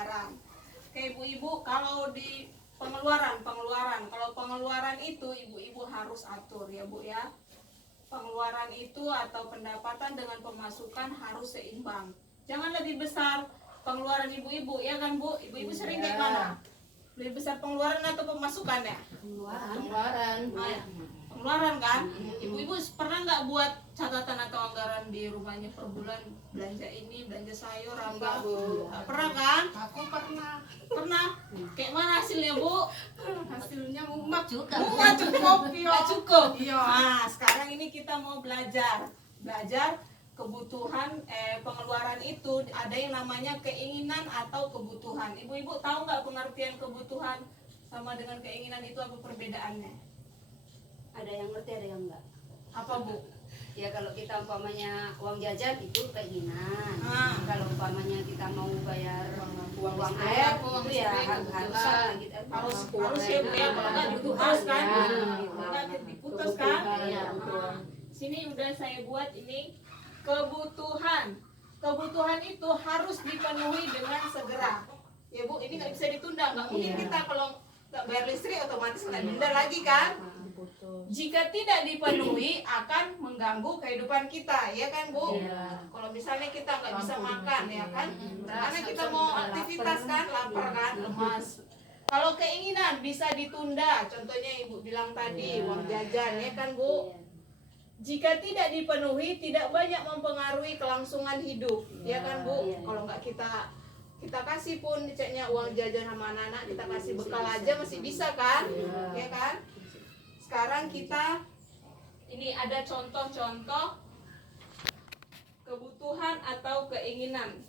anggaran. Oke ibu-ibu, kalau di pengeluaran, kalau pengeluaran itu ibu-ibu harus atur ya Bu ya. Pengeluaran itu atau pendapatan dengan pemasukan harus seimbang. Jangan lebih besar pengeluaran ibu-ibu ya kan Bu? Ibu-ibu sering kayak mana? Lebih besar pengeluaran atau pemasukannya? Pengeluaran kan? Ibu-ibu pernah nggak buat catatan atau anggaran di rumahnya per bulan, belanja ini, belanja sayur apa? Nggak pernah kan? Aku pernah. Pernah? Kayak mana hasilnya Bu? Hasilnya mumet juga. Nggak cukup, nggak cukup. Iya. Nah sekarang ini kita mau belajar kebutuhan, pengeluaran itu ada yang namanya keinginan atau kebutuhan. Ibu-ibu tahu nggak pengertian kebutuhan sama dengan keinginan itu apa perbedaannya? Ada yang ngerti, ada yang enggak. Apa Bu? Ya kalau kita umpamanya uang jajan itu keinginan. Kalau umpamanya kita mau bayar uang air itu ya harus ya Bu ya, kalau nggak diputus kan? Nggak diputus kan? Sini udah saya buat ini kebutuhan. Kebutuhan itu harus dipenuhi dengan segera. Ya Bu, ini nggak bisa ditunda. Nggak mungkin kita kalau nggak bayar listrik otomatis nggak ditunda lagi kan? Jika tidak dipenuhi akan mengganggu kehidupan kita, ya kan Bu? Kalau misalnya kita nggak bisa makan, ya kan? Karena kita mau aktivitas kan, lapar kan, lemas. Kalau keinginan bisa ditunda, contohnya Ibu bilang tadi uang jajan, ya kan Bu? Jika tidak dipenuhi, tidak banyak mempengaruhi kelangsungan hidup, ya kan Bu? Kalau nggak kita kasih pun ceknya uang jajan sama anak-anak, kita kasih bekal aja masih bisa kan, ya kan? Sekarang kita ini ada contoh-contoh kebutuhan atau keinginan.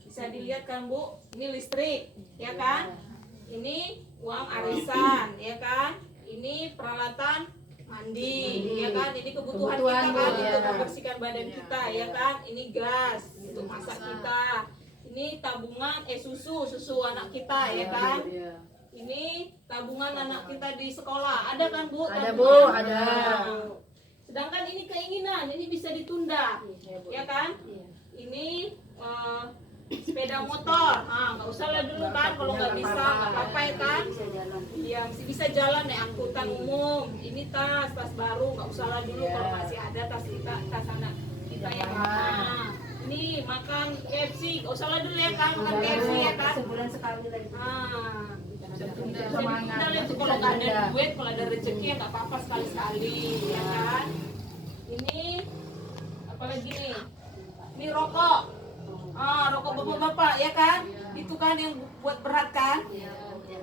Bisa dilihat kan Bu, ini listrik, ya kan? Ini uang arisan, ya kan? Ini peralatan mandi, ya kan? Ini kebutuhan kita kan untuk membersihkan badan kita, ya kan? Ini gas untuk masak kita. Ini tabungan susu anak kita, ya kan? Ini tabungan anak kita di sekolah, ada kan Bu? Ada Bu, ada. Sedangkan ini keinginan, ini bisa ditunda, ya kan? Ini sepeda motor, nggak usah lah dulu kan, kalau nggak bisa nggak apa-apa ya kan? Iya masih bisa jalan nih, angkutan umum. Ini tas baru, nggak usah lah dulu kalau masih ada tas kita, tas anak kita yang lama. Ini makan KFC, nggak usah lah dulu ya kan, makan KFC ya kan? Sebulan sekali lagi. Semangat itu kalau nggak ada duit, kalau ada rezeki ya nggak apa-apa sekali-sekali, ya kan? Ini apalagi nih? Ini rokok, rokok bapak-bapak ya kan? Itu kan yang buat berat kan?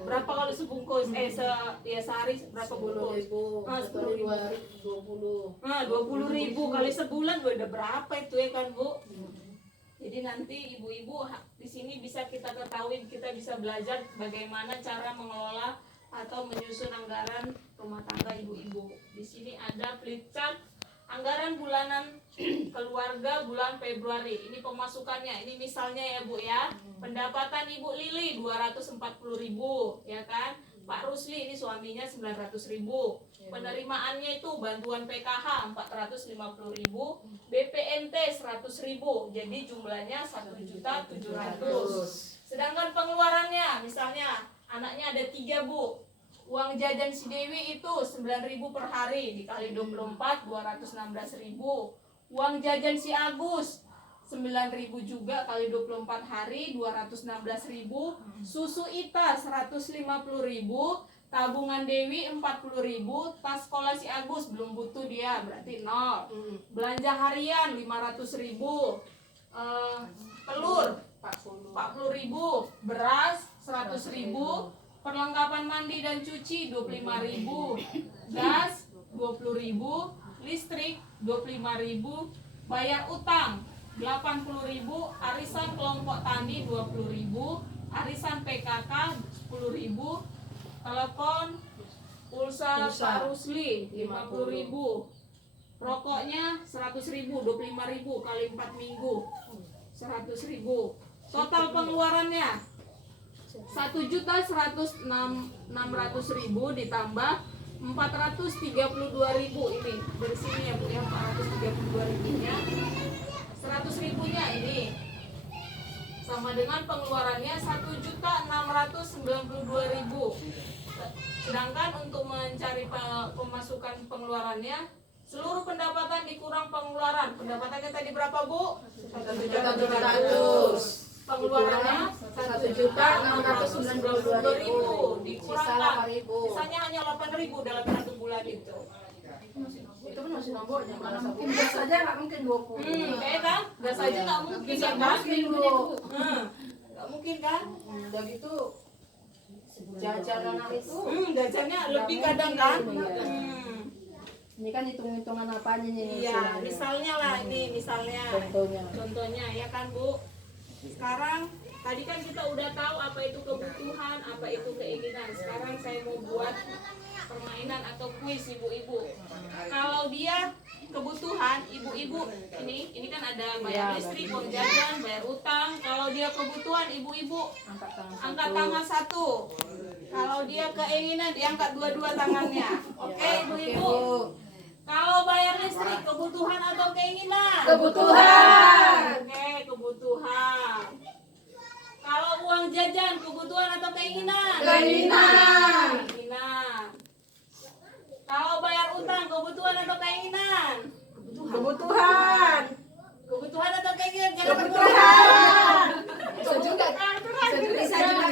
Berapa kalau sebungkus? Sehari berapa bungkus? 20.000 kali sebulan udah berapa itu ya kan Bu? Jadi nanti ibu-ibu di sini bisa kita ketahui, kita bisa belajar bagaimana cara mengelola atau menyusun anggaran rumah tangga ibu-ibu. Di sini ada flip chart anggaran bulanan keluarga bulan Februari. Ini pemasukannya. Ini misalnya ya Bu ya. Pendapatan Ibu Lili 240.000 ya kan. Pak Rusli ini suaminya 900.000. Penerimaannya itu bantuan PKH 450.000, BPNT 100.000. Jadi jumlahnya 1.700.000. Sedangkan pengeluarannya misalnya anaknya ada 3 Bu. Uang jajan si Dewi itu 9.000 per hari dikali 24 216.000. Uang jajan si Agus 9.000 juga kali 24 hari 216.000. Susu Ita 150.000, tabungan Dewi 40.000, tas sekolah si Agus belum butuh dia berarti 0. Belanja harian 500.000. Telur 40.000, beras 100.000, perlengkapan mandi dan cuci 25.000, gas 20.000, listrik 25.000, bayar utang 80.000, arisan kelompok tani 20.000, arisan PKK 10.000, telepon, pulsa Pak Rusli 50.000, rokoknya 100.000, 25.000 kali 4 minggu 100.000. Total pengeluarannya 1.106.600.000 ditambah 432.000 ini dari sini ya Bu ya, 432.000 nya 100.000 nya ini 1.106.600 sama dengan pengeluarannya 1.692.000. Sedangkan untuk mencari pemasukan pengeluarannya, seluruh pendapatan dikurang pengeluaran. Pendapatannya tadi berapa, Bu? 1.700.000. Pengeluarannya 1.692.000 dikurangkan. Sisanya hanya 8.000 dalam 1 bulan itu. Itu kan masih nomboknya. Mungkin gas saja nggak mungkin 20. Kayak kan? Gas aja nggak mungkin ya kan? Nggak mungkin kan? Udah gitu jajan anak itu. Jajannya lebih kadang kan? Ini kan hitung-hitungan apanya nih? Iya, misalnya lah ini misalnya. Contohnya ya kan, Bu. Sekarang tadi kan kita udah tahu apa itu kebutuhan, apa itu keinginan. Sekarang saya mau buat permainan atau kuis ibu-ibu. Kalau dia kebutuhan ibu-ibu ini kan ada bayar listrik, uang jajan, bayar utang. Kalau dia kebutuhan ibu-ibu angkat tangan 1. Kalau dia keinginan diangkat 2 tangannya. Oke, ibu-ibu. Kalau bayar listrik kebutuhan atau keinginan? Kebutuhan. Oke, kebutuhan. Kalau uang jajan kebutuhan atau keinginan? Keinginan. Keinginan. Kalau bayar utang kebutuhan atau keinginan? Kebutuhan. Kebutuhan atau keinginan? Jangan Kebutuhan. Bisa juga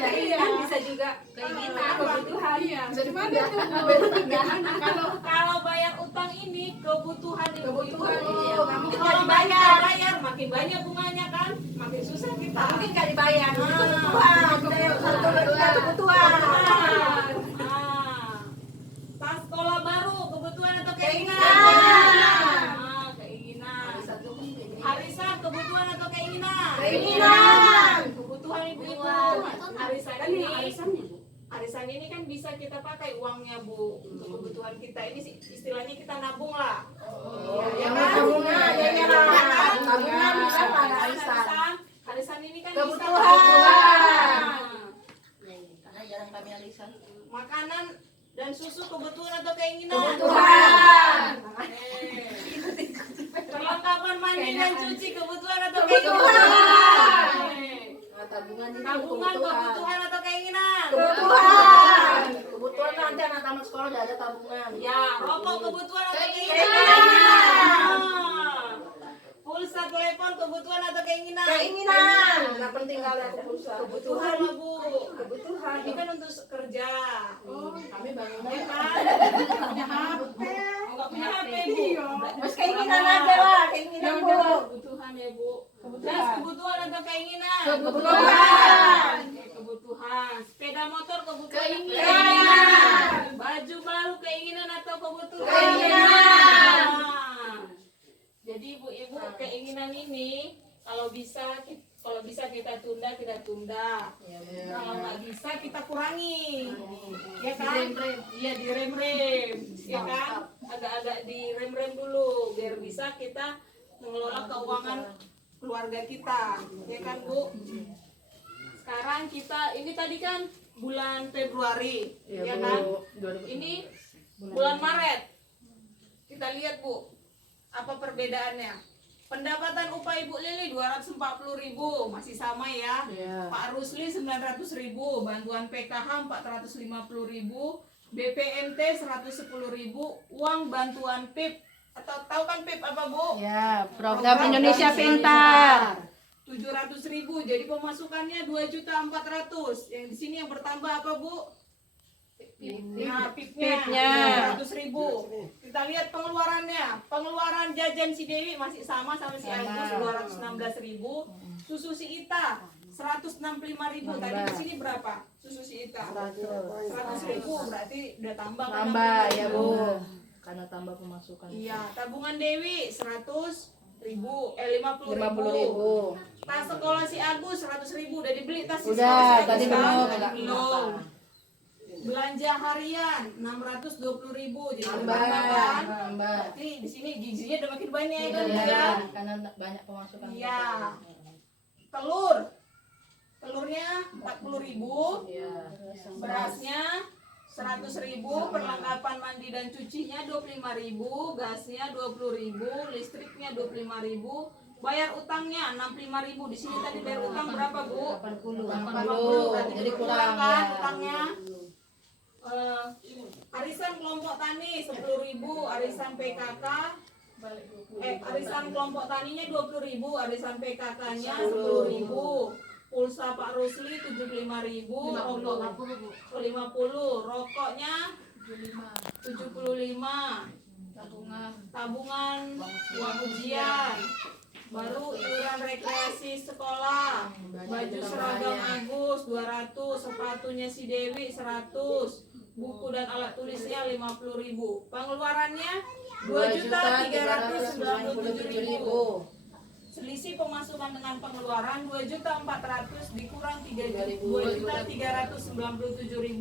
keinginan, bisa juga keinginan, kebutuhan. Bisa di mana tuh? Kalau bayar utang ini kebutuhan Kebutuhan. Iya. Nggak mungkin nggak Kalau dibayar. bayar makin banyak bunganya kan, makin susah kita. Mungkin nggak dibayar. Kebutuhan. Kebutuhan. Tas sekolah baru kebutuhan atau keinginan? Keinginan. Keinginan. Arisan kebutuhan atau keinginan? Keinginan. Kebutuhan ibu-ibu. Arisan ini kan bisa kita pakai uangnya, Bu, untuk kebutuhan kita. Ini istilahnya kita nabung lah. Yang tabungan, tabungan bisa pada arisan. Arisan ini kan Kebutuhan. Karena jarang kami arisan. Makanan dan susu kebutuhan atau keinginan? Kebutuhan. Perlengkapan mandi dan cuci kebutuhan atau Kebutuhan. keinginan? Tabungan itu Tabungan kebutuhan atau keinginan? Kebutuhan. Kebutuhan nanti anak tamat sekolah udah ada tabungan. Ya, rokok kebutuhan atau Keinginan. keinginan? Pulsa telepon kebutuhan atau keinginan? Keinginan. Nggak penting kali aku pulsa. Kebutuhan lah, Bu. Kebutuhan. Ini kan untuk kerja. Kami bangunnya Ya kan? punya HP. Enggak punya HP, Bu. Mas keinginan aja lah, keinginan Bu. Kebutuhan ya, Bu. Jas kebutuhan atau keinginan? Kebutuhan. Oke, kebutuhan. Sepeda motor kebutuhan. Keinginan. Baju baru keinginan atau kebutuhan? Keinginan. Jadi ibu-ibu keinginan ini kalau bisa kita tunda kita tunda. Kalau nggak bisa kita kurangi. Ya kan? Iya, direm-rem. Ya kan? Agak-agak direm-rem dulu biar bisa kita mengelola keuangan keluarga kita. Ya kan, Bu? Sekarang kita ini tadi kan bulan Februari, ya kan? Ini bulan Maret. Kita lihat, Bu, apa perbedaannya? Pendapatan upah Ibu Lili 240.000, masih sama ya. Pak Rusli 900.000, bantuan PKH 450.000, BPNT 110.000, uang bantuan PIP atau tahu kan PIP apa, Bu? Ya, program Indonesia Pintar. 700.000, jadi pemasukannya 2.400.000. Yang di sini yang bertambah apa, Bu? Nah, PIP-nya 100.000. Kita lihat pengeluarannya. Pengeluaran jajan si Dewi masih sama si Agus 216.000. Susu si Ita 165.000. Tadi di sini berapa? Susu si Ita 100.000, berarti udah tambah kan? Tambah ya Bu. Karena tambah pemasukan. Iya, tabungan Dewi 50.000. Tas sekolah si Agus 100.000. Udah dibeli tas si Udah, Agus tadi kan? belum. Belanja harian 620.000, jadi Tambah, kan? tambah. Berarti di sini gizinya udah makin banyak kan? Iya, karena banyak pemasukan. Iya. Telurnya 40.000, berasnya 100.000, perlengkapan mandi dan cucinya 25.000, gasnya 20.000, listriknya 25.000, Bayar utangnya 65.000. Di sini tadi bayar utang berapa, Bu? 80. 80. Berarti Jadi kurang kan ya. utangnya. Arisan kelompok tani 10.000, arisan PKK arisan kelompok taninya 20.000, arisan PKK-nya 10.000. Pulsa Pak Rusli 75.000, rokok 50, rokoknya 75, tabungan uang ujian, baru iuran rekreasi sekolah, baju seragam Agus 200, sepatunya si Dewi 100, buku dan alat tulisnya 50.000. Pengeluarannya 2.397.000. Selisih pemasukan dengan pengeluaran 2.400.000 dikurang 2.397.000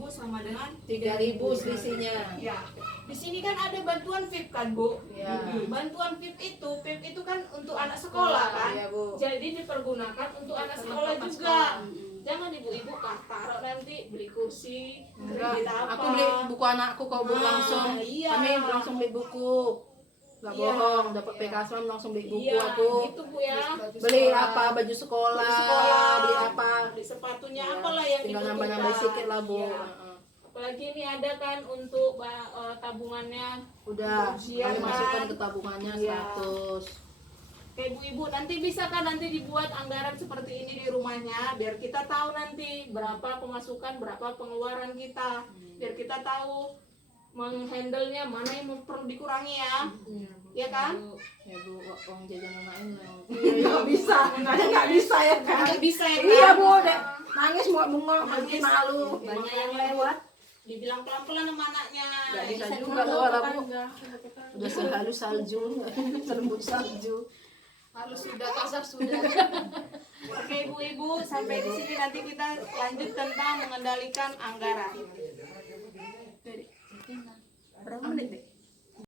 sama dengan 3.000 selisihnya. ya. Di sini kan ada bantuan VIP kan, Bu? Ya. Bantuan VIP itu kan untuk anak sekolah kan? Iya, Bu. Jadi dipergunakan untuk anak sekolah juga. Jangan ibu-ibu taruh nanti beli kursi, kredit apa. Aku beli buku anakku kau Bu langsung. Iya. Kami langsung beli buku. Gak Iya. bohong, dapat PKSM langsung beli buku Iya, aku. gitu Bu ya. Beli apa? Baju sekolah, beli apa? Beli sepatunya apalah yang Tinggal dibutuhkan. nambah-nambah sedikit lah, Bu. Iya. Apalagi ini ada kan untuk tabungannya. Udah, Ujian, kami kan? masukkan ke tabungannya Iya. 100. Oke ibu-ibu, nanti bisa kan nanti dibuat anggaran seperti ini di rumahnya biar kita tahu nanti berapa pemasukan, berapa pengeluaran kita. Biar kita tahu menghandle-nya mana yang perlu dikurangi ya. Ya kan? Ya Bu, uang jajan anak ini. Nggak bisa, Nggak bisa ya kan? nggak bisa ya kan? Iya Bu, deh. Nangis mau bengong, lagi malu. Banyak yang lewat. Dibilang pelan-pelan sama anaknya. Nggak bisa juga lah Bu. Udah sehalus salju, selembut salju. Halus sudah, kasar sudah. Oke ibu-ibu, sampai di sini nanti kita lanjut tentang mengendalikan anggaran.